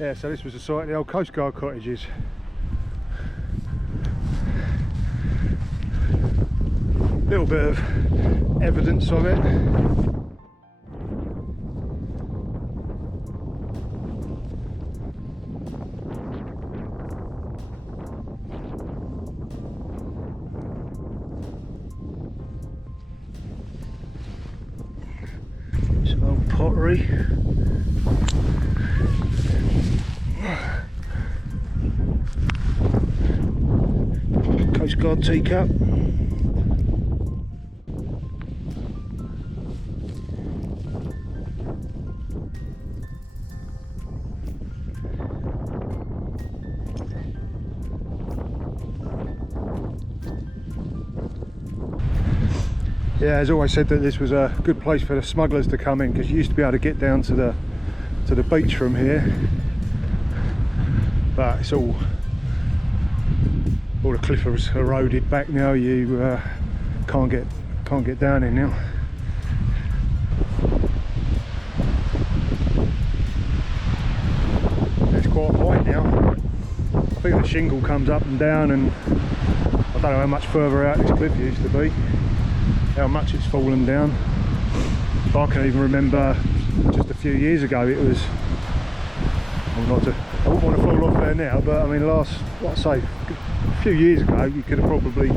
Yeah, so this was the site of the old coastguard cottages. Little bit of evidence of it. Some old pottery. Coastguard teacup. Yeah, as always said that this was a good place for the smugglers to come in, because you used to be able to get down to the beach from here, but it's all the cliff is eroded back now. You can't get down in now. It's quite wide now. I think the shingle comes up and down, and I don't know how much further out this cliff used to be, how much it's fallen down. But I can even remember just a few years ago it was, I wouldn't want to fall off there now, but I mean like I say, a few years ago you could have probably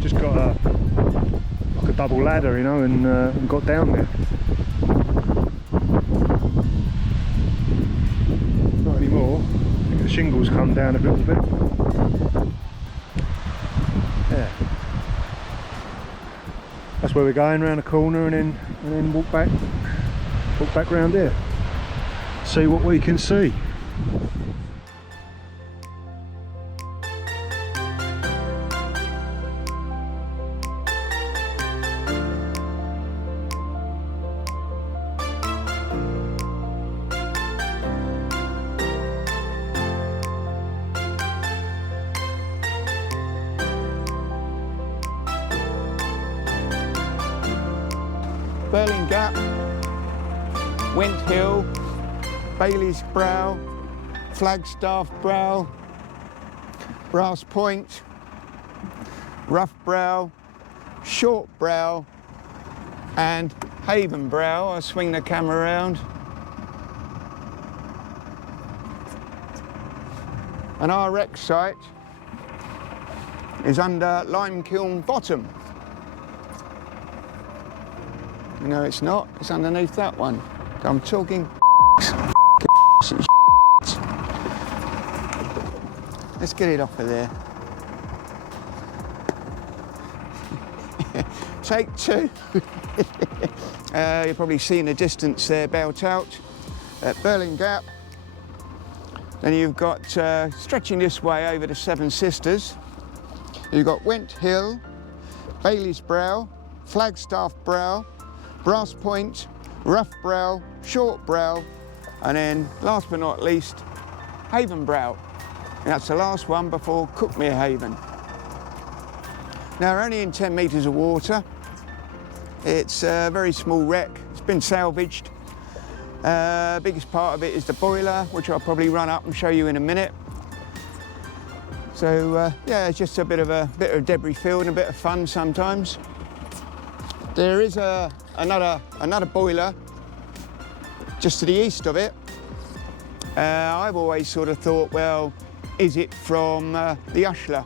just got like a double ladder, you know, and got down there. Not anymore. I think the shingles come down a little bit. Yeah. That's where we're going, round the corner, and then walk back round here. See what we can see. Burling Gap, Went Hill, Bailey's Brow, Flagstaff Brow, Brass Point, Rough Brow, Short Brow, and Haven Brow. I'll swing the camera around. And our wreck site is under Limekiln Bottom. No, it's not. It's underneath that one. I'm talking Let's get it off of there. Take two. You'll probably see in the distance there, Belt Out at Burling Gap. Then you've got, stretching this way over the Seven Sisters, you've got Went Hill, Bailey's Brow, Flagstaff Brow, Brass Point, Rough Brow, Short Brow, and then last but not least, Haven Brow. And that's the last one before Cuckmere Haven. Now we're only in 10 metres of water. It's a very small wreck. It's been salvaged. Biggest part of it is the boiler, which I'll probably run up and show you in a minute. So yeah, it's just a bit of debris field and a bit of fun sometimes. There is another boiler just to the east of it. I've always sort of thought, well, is it from the Ushler?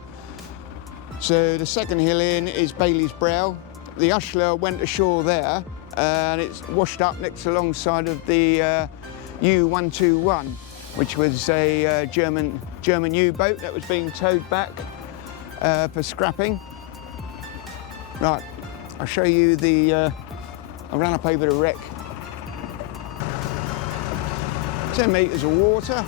So the second hill in is Bailey's Brow. The Ushler went ashore there, and it's washed up next alongside of the U-121, which was a German U-boat that was being towed back for scrapping. Right, I'll show you the, I'll run up over the wreck. 10 metres of water.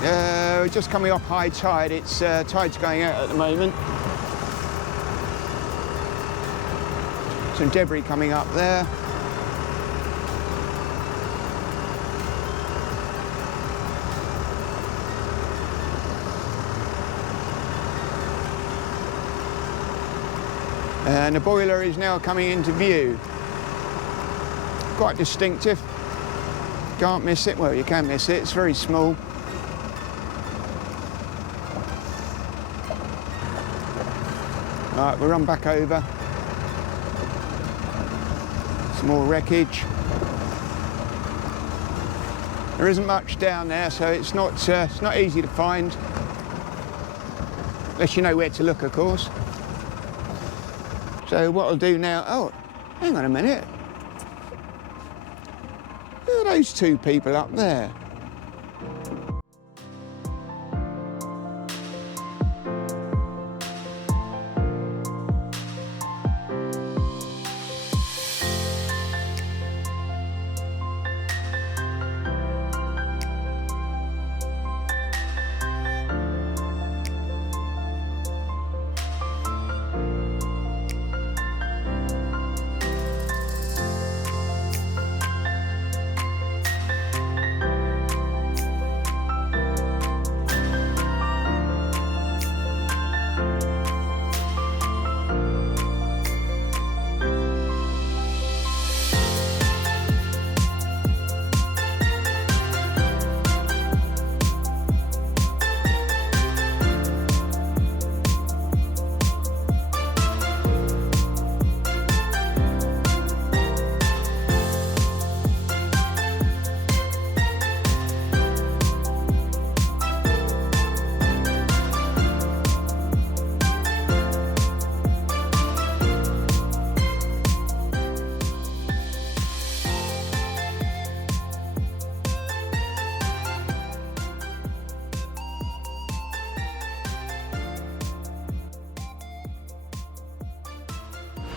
We're just coming off high tide. It's tide's going out at the moment. Some debris coming up there. And the boiler is now coming into view. Quite distinctive. Can't miss it. Well, you can miss it. It's very small. Right, we'll run back over. Some more wreckage. There isn't much down there, so it's not easy to find. Unless you know where to look, of course. So what I'll do now, oh, hang on a minute. Who are those two people up there?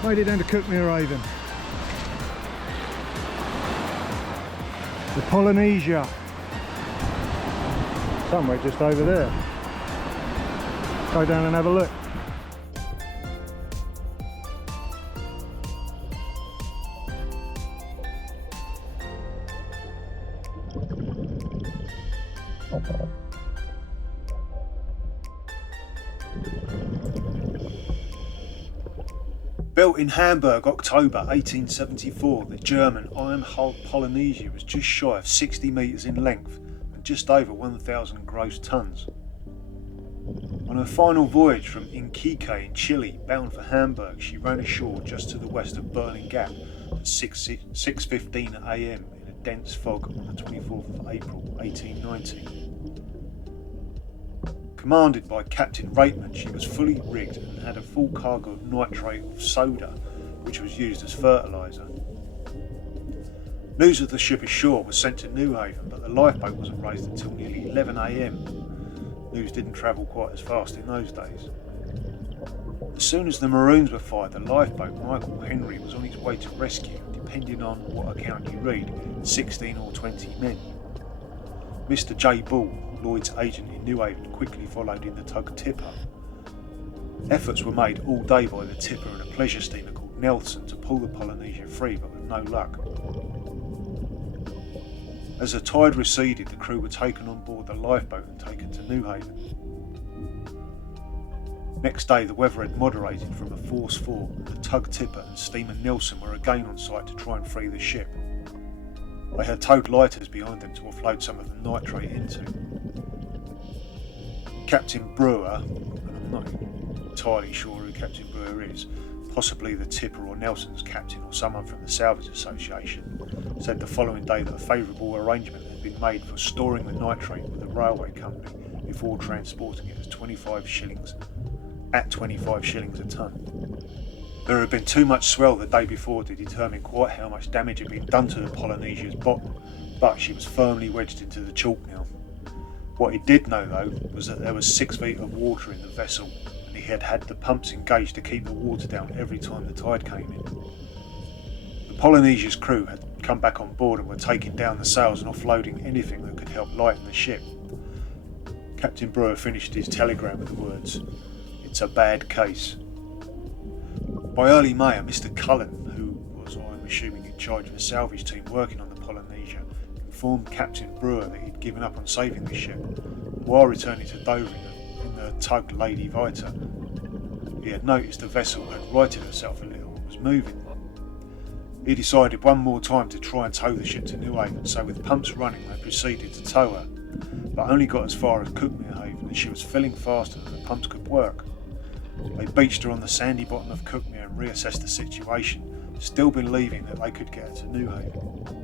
Made it down to Cuckmere Haven. The Polynesia. Somewhere just over there. Go down and have a look. Built in Hamburg, October 1874, the German iron-hulled Polynesia was just shy of 60 metres in length and just over 1,000 gross tonnes. On her final voyage from Iquique in Chile, bound for Hamburg, she ran ashore just to the west of Burling Gap at 6:15 AM in a dense fog on the 24th of April 1890. Commanded by Captain Rateman, she was fully rigged and had a full cargo of nitrate of soda, which was used as fertiliser. News of the ship ashore was sent to Newhaven, but the lifeboat wasn't raised until nearly 11 AM. News didn't travel quite as fast in those days. As soon as the Maroons were fired, the lifeboat Michael Henry was on its way to rescue, depending on what account you read, 16 or 20 men. Mr. J. Bull, Lloyd's agent in Newhaven, quickly followed in the tug Tipper. Efforts were made all day by the Tipper and a pleasure steamer called Nelson to pull the Polynesia free, but with no luck. As the tide receded, the crew were taken on board the lifeboat and taken to Newhaven. Next day, the weather had moderated from a force 4, and the tug Tipper and steamer Nelson were again on site to try and free the ship. They had towed lighters behind them to offload some of the nitrate into. Captain Brewer, and I'm not entirely sure who Captain Brewer is, possibly the Tipper or Nelson's captain or someone from the Salvage Association, said the following day that a favourable arrangement had been made for storing the nitrate with the railway company before transporting it at 25 shillings a tonne. There had been too much swell the day before to determine quite how much damage had been done to the Polynesia's bottom, but she was firmly wedged into the chalk now. What he did know, though, was that there was 6 feet of water in the vessel, and he had had the pumps engaged to keep the water down every time the tide came in. The Polynesia's crew had come back on board and were taking down the sails and offloading anything that could help lighten the ship. Captain Brewer finished his telegram with the words, "It's a bad case." By early May, a Mr. Cullen, who was, I'm assuming, in charge of the salvage team working on the Polynesia, informed Captain Brewer that he'd given up on saving the ship. While returning to Dover in the tug Lady Vita, he had noticed the vessel had righted herself a little and was moving. He decided one more time to try and tow the ship to Newhaven, so with pumps running they proceeded to tow her, but only got as far as Cuckmere Haven, and she was filling faster than the pumps could work. They beached her on the sandy bottom of Cuckmere and reassessed the situation, still believing that they could get her to Newhaven.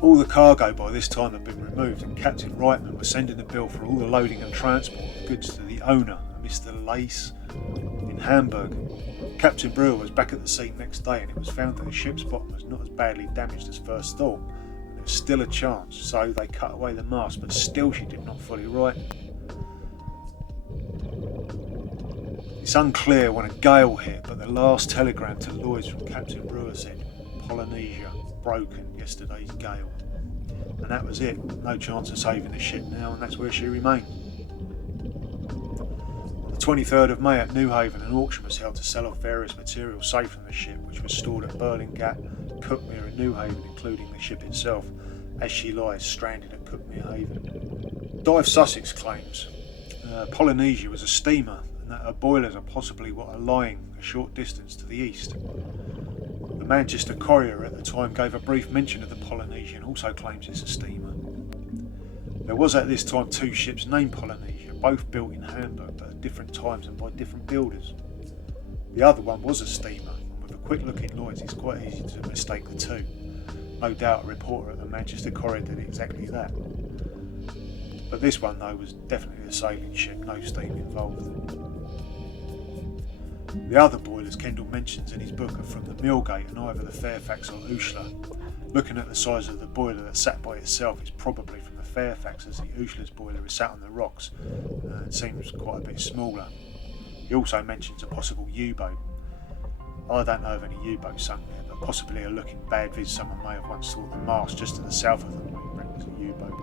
All the cargo by this time had been removed, and Captain Reitman was sending the bill for all the loading and transport of goods to the owner, Mr. Lace, in Hamburg. Captain Brewer was back at the scene next day, and it was found that the ship's bottom was not as badly damaged as first thought, and there was still a chance, so they cut away the mast, but still she did not fully right. It's unclear when a gale hit, but the last telegram to Lloyd's from Captain Brewer said, "Polynesia, broken yesterday's gale." And that was it. No chance of saving the ship now, and that's where she remained. On the 23rd of May at Newhaven, an auction was held to sell off various materials saved from the ship, which was stored at Burling Gap, Cuckmere and Newhaven, including the ship itself, as she lies stranded at Cuckmere Haven. Dive Sussex claims Polynesia was a steamer, and that her boilers are possibly what are lying a short distance to the east. The Manchester Courier at the time gave a brief mention of the Polynesia and also claims it's a steamer. There was at this time 2 ships named Polynesia, both built in Hamburg but at different times and by different builders. The other one was a steamer, and with a quick look in Lloyd's it's quite easy to mistake the two. No doubt a reporter at the Manchester Courier did exactly that. But this one though was definitely a sailing ship, no steam involved. The other boilers Kendall mentions in his book are from the Millgate and either the Fairfax or Ushla. Looking at the size of the boiler that sat by itself, it's probably from the Fairfax, as the Ushla's boiler is sat on the rocks and seems quite a bit smaller. He also mentions a possible U-boat. I don't know of any U-boats sunk there, but possibly a looking bad viz someone may have once thought the mast just to the south of them was a U-boat.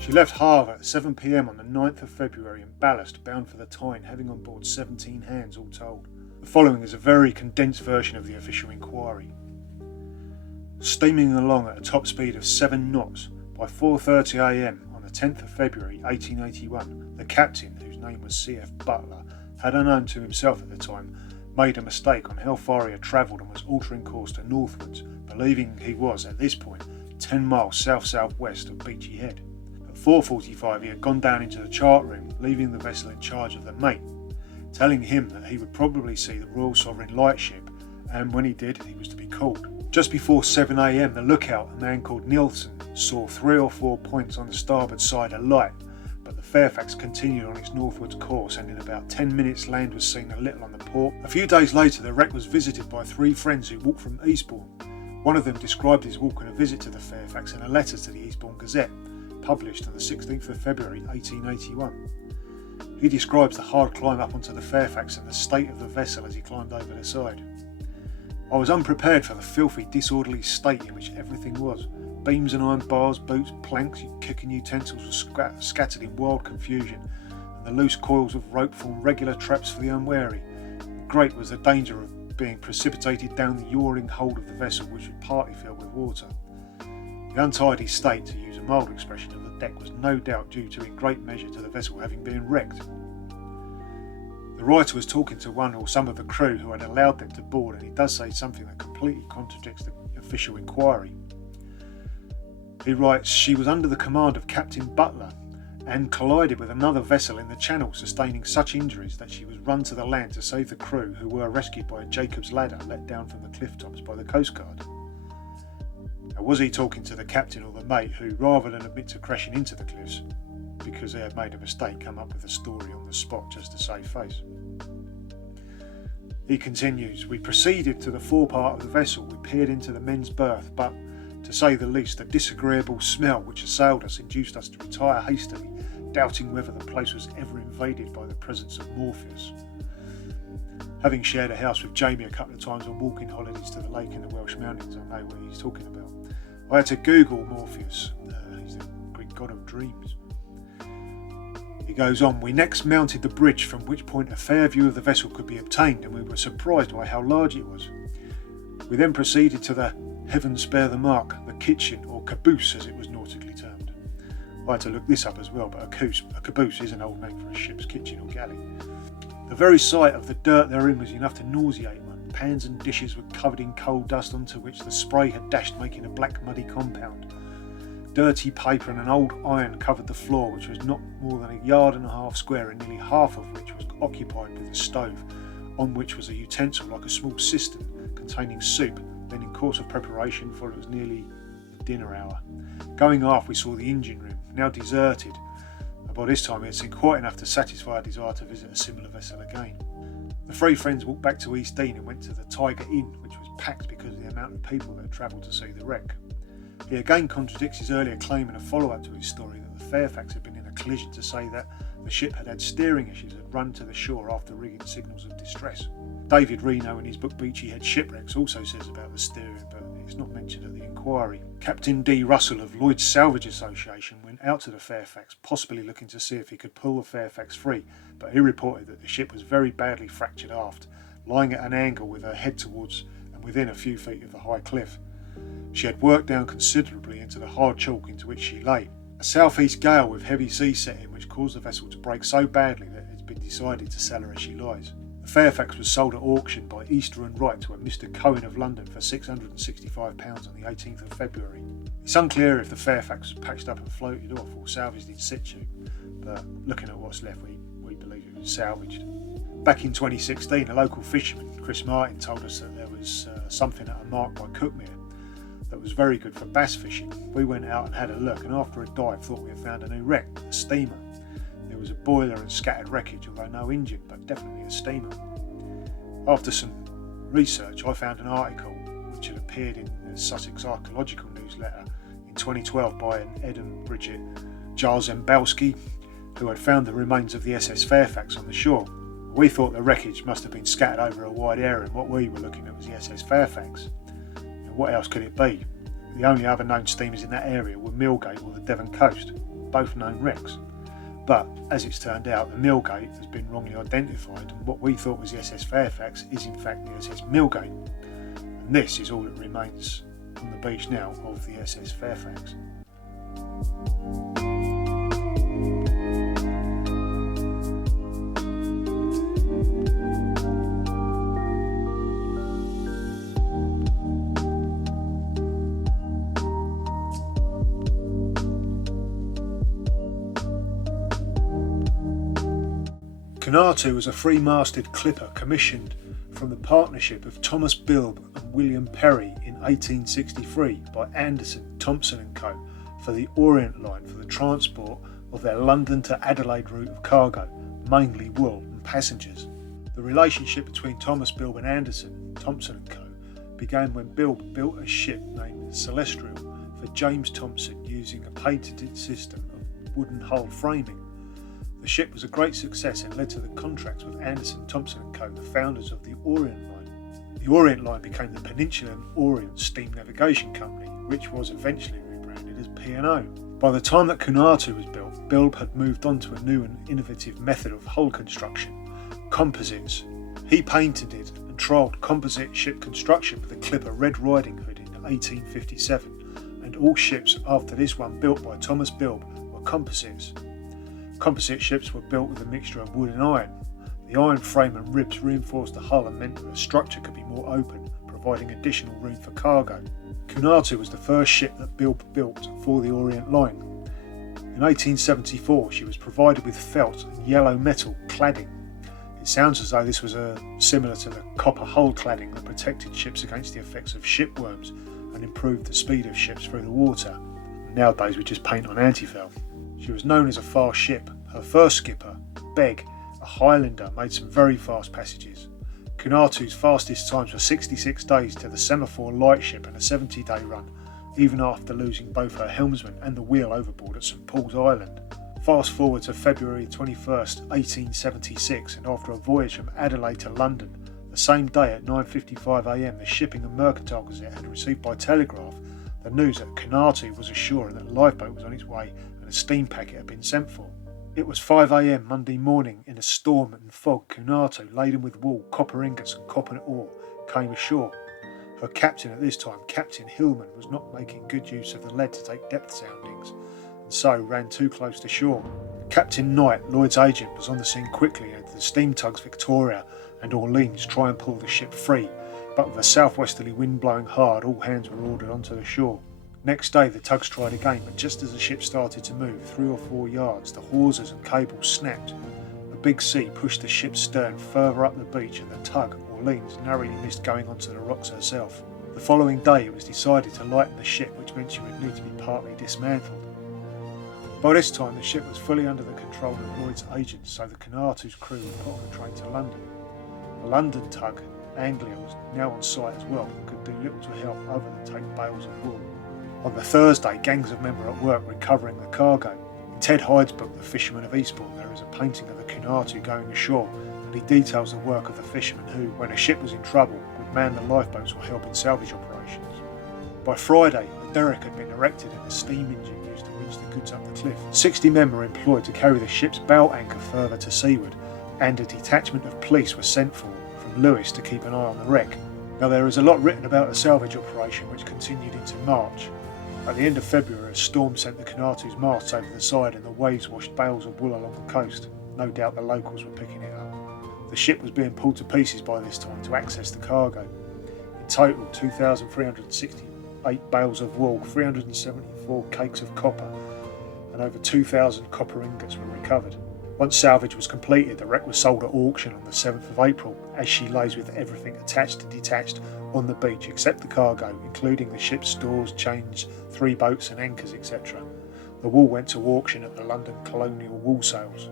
She left Havre at 7 p.m. on the 9th of February in ballast, bound for the Tyne, having on board 17 hands all told. The following is a very condensed version of the official inquiry. Steaming along at a top speed of 7 knots, by 4:30 a.m. on the 10th of February 1881, the captain, whose name was C.F. Butler, had, unknown to himself at the time, made a mistake on how far he had travelled and was altering course to northwards, believing he was, at this point, 10 miles south-southwest of Beachy Head. At 4:45 he had gone down into the chart room, leaving the vessel in charge of the mate, telling him that he would probably see the Royal Sovereign lightship, and when he did, he was to be called. Just before 7 a.m, the lookout, a man called Nielsen, saw 3 or 4 points on the starboard side alight, but the Fairfax continued on its northwards course, and in about 10 minutes land was seen a little on the port. A few days later the wreck was visited by 3 friends who walked from Eastbourne. One of them described his walk and a visit to the Fairfax in a letter to the Eastbourne Gazette, published on the 16th of February 1881. He describes the hard climb up onto the Fairfax and the state of the vessel as he climbed over the side. I was unprepared for the filthy, disorderly state in which everything was. Beams and iron bars, boots, planks, cooking utensils were scattered in wild confusion, and the loose coils of rope formed regular traps for the unwary. Great was the danger of being precipitated down the yawing hold of the vessel, which was partly filled with water. The untidy state, to use a mild expression, of the deck was no doubt due to in great measure to the vessel having been wrecked. The writer was talking to one or some of the crew who had allowed them to board, and he does say something that completely contradicts the official inquiry. He writes, "She was under the command of Captain Butler and collided with another vessel in the channel, sustaining such injuries that she was run to the land to save the crew, who were rescued by a Jacob's ladder let down from the cliff tops by the coastguard." Now, was he talking to the captain or the mate who, rather than admit to crashing into the cliffs because they had made a mistake, come up with a story on the spot just to save face? He continues, "We proceeded to the forepart of the vessel. We peered into the men's berth, but, to say the least, a disagreeable smell which assailed us induced us to retire hastily, doubting whether the place was ever invaded by the presence of Morpheus." Having shared a house with Jamie a couple of times on walking holidays to the lake in the Welsh mountains, I know what he's talking about. I had to Google Morpheus. He's the Greek god of dreams. He goes on, "We next mounted the bridge, from which point a fair view of the vessel could be obtained, and we were surprised by how large it was. We then proceeded to the, heaven spare the mark, the kitchen, or caboose as it was nautically termed." I had to look this up as well, but a caboose is an old name for a ship's kitchen or galley. "The very sight of the dirt therein was enough to nauseate one. Pans and dishes were covered in coal dust, onto which the spray had dashed, making a black muddy compound. Dirty paper and an old iron covered the floor, which was not more than 1.5 yards square, and nearly half of which was occupied with a stove, on which was a utensil like a small cistern containing soup, then in course of preparation, for it was nearly the dinner hour. Going aft we saw the engine room, now deserted, and by this time we had seen quite enough to satisfy our desire to visit a similar vessel again. The three friends walked back to East Dean and went to the Tiger Inn, which was packed because of the amount of people that had travelled to see the wreck." He again contradicts his earlier claim in a follow-up to his story that the Fairfax had been in a collision, to say that the ship had had steering issues and had run to the shore after rigging signals of distress. David Reno in his book Beachy Head Shipwrecks also says about the steering, but it's not mentioned at the inquiry. Captain D. Russell of Lloyd's Salvage Association went out to the Fairfax, possibly looking to see if he could pull the Fairfax free, but he reported that the ship was very badly fractured aft, lying at an angle with her head towards and within a few feet of the high cliff. She had worked down considerably into the hard chalk into which she lay. A south-east gale with heavy seas set in, which caused the vessel to break so badly that it has been decided to sell her as she lies. The Fairfax was sold at auction by Easter and Wright to a Mr. Cohen of London for £665 on the 18th of February. It's unclear if the Fairfax was patched up and floated off or salvaged in situ, but looking at what's left, we believe it was salvaged. Back in 2016, a local fisherman, Chris Martin, told us that there was something at a mark by Cuckmere that was very good for bass fishing. We went out and had a look, and after a dive thought we had found a new wreck, a steamer. There was a boiler and scattered wreckage, although no engine, but definitely a steamer. After some research, I found an article which had appeared in the Sussex Archaeological newsletter in 2012 by an Ed and Bridget Jamberowski, who had found the remains of the SS Fairfax on the shore. We thought the wreckage must have been scattered over a wide area, and what we were looking at was the SS Fairfax. What else could it be? The only other known steamers in that area were Millgate or the Devon coast, both known wrecks. But, as it's turned out, the Millgate has been wrongly identified, and what we thought was the SS Fairfax is in fact the SS Millgate. And this is all that remains on the beach now of the SS Fairfax. Kunatu was a three-masted clipper commissioned from the partnership of Thomas Bilb and William Perry in 1863 by Anderson, Thompson and Co. for the Orient Line for the transport of their London to Adelaide route of cargo, mainly wool and passengers. The relationship between Thomas Bilb and Anderson, Thompson and Co. began when Bilb built a ship named Celestial for James Thompson using a patented system of wooden hull framing. The ship was a great success and led to the contracts with Anderson, Thompson and Co., the founders of the Orient Line. The Orient Line became the Peninsula and Orient Steam Navigation Company, which was eventually rebranded as P&O. By the time that Kunatu was built, Bilb had moved on to a new and innovative method of hull construction, composites. He painted it and trialled composite ship construction with the clipper Red Riding Hood in 1857, and all ships after this one built by Thomas Bilb were composites. Composite ships were built with a mixture of wood and iron. The iron frame and ribs reinforced the hull and meant that the structure could be more open, providing additional room for cargo. Kunatu was the first ship that built for the Orient Line. In 1874 she was provided with felt and yellow metal cladding. It sounds as though this was similar to the copper hull cladding that protected ships against the effects of shipworms and improved the speed of ships through the water. Nowadays we just paint on antifouling. She was known as a fast ship. Her first skipper, Begg, a Highlander, made some very fast passages. Kunatu's fastest times were 66 days to the semaphore lightship and a 70-day run, even after losing both her helmsman and the wheel overboard at St Paul's Island. Fast forward to February 21st, 1876, and after a voyage from Adelaide to London, the same day at 9:55 a.m, the Shipping and Mercantile Gazette had received by telegraph the news that Kunatu was ashore and that a lifeboat was on its way and a steam packet had been sent for. It was 5 a.m. Monday morning. In a storm and fog, Kunatu, laden with wool, copper ingots and copper ore, came ashore. Her captain at this time, Captain Hillman, was not making good use of the lead to take depth soundings, and so ran too close to shore. Captain Knight, Lloyd's agent, was on the scene quickly, and the steam tugs Victoria and Orleans try and pull the ship free, but with a southwesterly wind blowing hard, all hands were ordered onto the shore. Next day the tugs tried again, but just as the ship started to move 3 or 4 yards, the hawsers and cables snapped. A big sea pushed the ship's stern further up the beach, and the tug, Orleans, narrowly missed going onto the rocks herself. The following day it was decided to lighten the ship, which meant she would need to be partly dismantled. By this time the ship was fully under the control of Lloyd's agents, so the Kunatu's crew were put on a train to London. The London tug, Anglia, was now on site as well, and could do little to help other than take bales of wool. On the Thursday, gangs of men were at work recovering the cargo. In Ted Hyde's book, The Fisherman of Eastbourne, there is a painting of the Kunatu going ashore, and he details the work of the fishermen who, when a ship was in trouble, would man the lifeboats or help in salvage operations. By Friday, a derrick had been erected and a steam engine used to winch the goods up the cliff. 60 men were employed to carry the ship's bow anchor further to seaward, and a detachment of police was sent for from Lewis to keep an eye on the wreck. Now there is a lot written about the salvage operation, which continued into March. At the end of February, a storm sent the Kunatu's masts over the side and the waves washed bales of wool along the coast. No doubt the locals were picking it up. The ship was being pulled to pieces by this time to access the cargo. In total, 2,368 bales of wool, 374 cakes of copper, and over 2,000 copper ingots were recovered. Once salvage was completed, the wreck was sold at auction on the 7th of April, as she lays with everything attached and detached on the beach except the cargo, including the ship's stores, chains, 3 boats and anchors, etc. The wool went to auction at the London Colonial Wool Sales.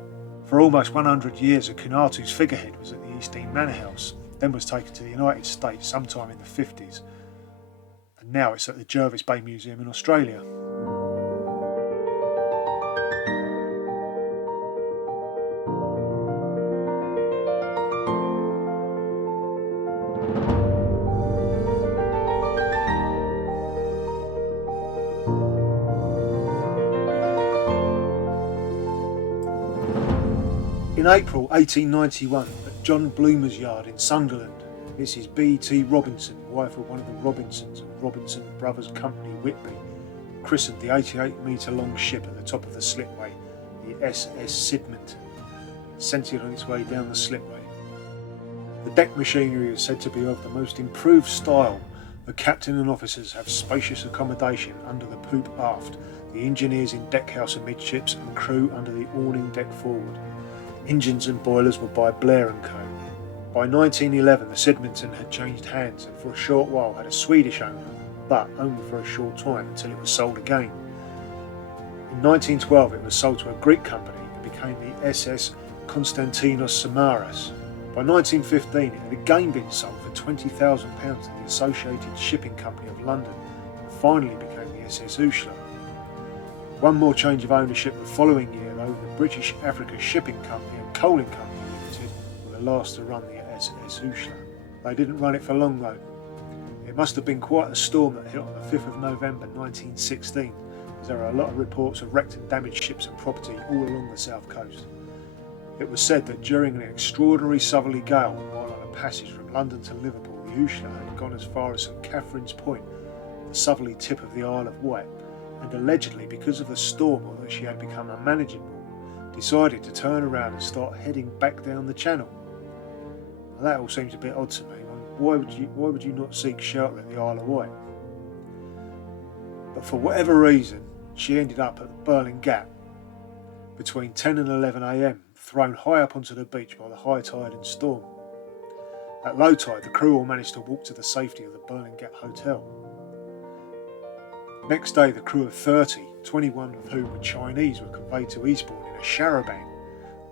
For almost 100 years, the Kunatu's figurehead was at the East Dean Manor House, then was taken to the United States sometime in the 50s, and now it's at the Jervis Bay Museum in Australia. In April 1891, at John Bloomer's yard in Sunderland, Mrs. B.T. Robinson, wife of one of the Robinsons of Robinson Brothers Company, Whitby, christened the 88-metre long ship at the top of the slipway, the SS Sidmonton, and sent it on its way down the slipway. The deck machinery is said to be of the most improved style. The captain and officers have spacious accommodation under the poop aft, the engineers in deckhouse amidships, and crew under the awning deck forward. Engines and boilers were by Blair & Co. By 1911 the Sidmonton had changed hands and for a short while had a Swedish owner, but only for a short time until it was sold again. In 1912 it was sold to a Greek company and became the SS Konstantinos Samaras. By 1915 it had again been sold for £20,000 to the Associated Shipping Company of London and finally became the SS Usla. One more change of ownership the following year, though, the British Africa Shipping Company and Coaling Company Limited were the last to run the SS Usla. They didn't run it for long though. It must have been quite a storm that hit on the 5th of November 1916, as there are a lot of reports of wrecked and damaged ships and property all along the south coast. It was said that during an extraordinary southerly gale, while on a passage from London to Liverpool, the Usla had gone as far as St Catherine's Point, the southerly tip of the Isle of Wight, and allegedly because of the storm or that she had become unmanageable, decided to turn around and start heading back down the channel. Now, that all seems a bit odd to me. Why would you not seek shelter at the Isle of Wight? But for whatever reason, she ended up at the Burling Gap between 10 and 11 a.m, thrown high up onto the beach by the high tide and storm. At low tide, the crew all managed to walk to the safety of the Burling Gap Hotel. Next day, the crew of 30, 21 of whom were Chinese, were conveyed to Eastbourne in a charabanc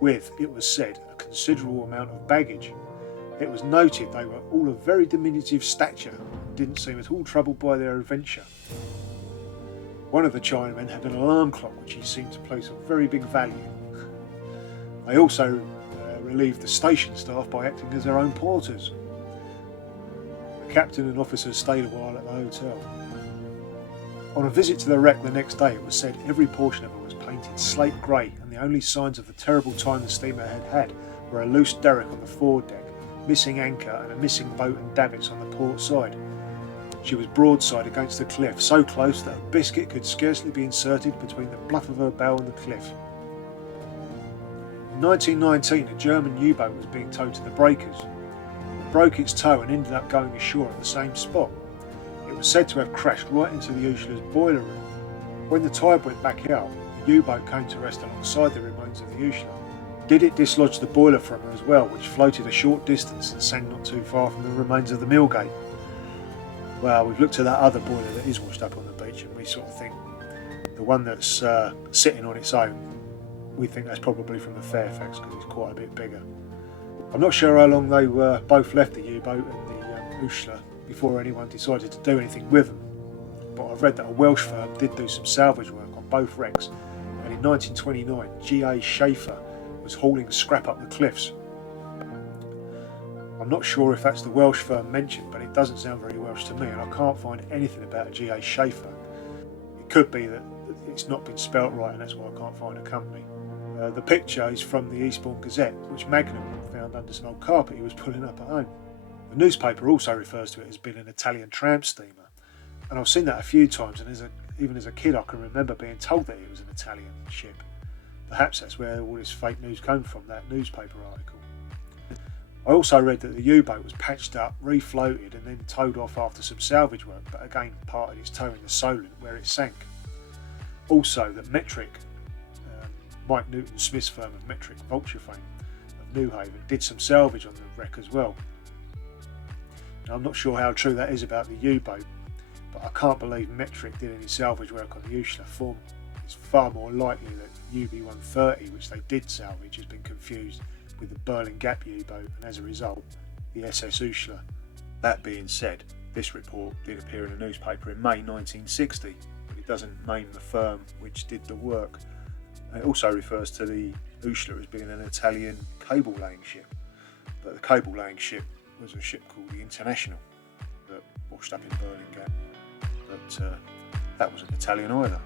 with, it was said, a considerable amount of baggage. It was noted they were all of very diminutive stature and didn't seem at all troubled by their adventure. One of the Chinamen had an alarm clock which he seemed to place on very big value. They also relieved the station staff by acting as their own porters. The captain and officers stayed a while at the hotel. On a visit to the wreck the next day, it was said every portion of it was painted slate grey, and the only signs of the terrible time the steamer had had were a loose derrick on the forward deck, missing anchor and a missing boat and davits on the port side. She was broadside against the cliff, so close that a biscuit could scarcely be inserted between the bluff of her bow and the cliff. In 1919, a German U-boat was being towed to the breakers. It broke its tow and ended up going ashore at the same spot. It was said to have crashed right into the Ushla's boiler room. When the tide went back out, the U-boat came to rest alongside the remains of the Ushla. Did it dislodge the boiler from her as well, which floated a short distance and sank not too far from the remains of the Millgate? Well, we've looked at that other boiler that is washed up on the beach, and we sort of think the one that's sitting on its own, we think that's probably from the Fairfax because it's quite a bit bigger. I'm not sure how long they were both left the U-boat and the Ushla before anyone decided to do anything with them, but I've read that a Welsh firm did do some salvage work on both wrecks, and in 1929 G.A. Schaefer was hauling scrap up the cliffs. I'm not sure if that's the Welsh firm mentioned, but it doesn't sound very Welsh to me, and I can't find anything about a G.A. Schaefer. It could be that it's not been spelt right and that's why I can't find a company. The picture is from the Eastbourne Gazette, which Magnum found under some old carpet he was pulling up at home. The newspaper also refers to it as being an Italian tramp steamer, and I've seen that a few times, and even as a kid I can remember being told that it was an Italian ship. Perhaps that's where all this fake news came from, that newspaper article. I also read that the U-boat was patched up, refloated and then towed off after some salvage work, but again parted its tow in the Solent where it sank. Also that Metric, Mike Newton Smith's firm of Metric Vulture fame of Newhaven, did some salvage on the wreck as well. Now, I'm not sure how true that is about the U-boat, but I can't believe Metric did any salvage work on the Ushla. It's far more likely that UB-130, which they did salvage, has been confused with the Burling Gap U-boat, and as a result, the SS Ushla. That being said, this report did appear in a newspaper in May 1960, but it doesn't name the firm which did the work. It also refers to the Ushla as being an Italian cable laying ship, but the cable laying ship was a ship called the International that washed up in Burling Gap, but that wasn't Italian either.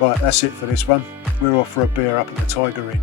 Right, that's it for this one. We're off for a beer up at the Tiger Inn.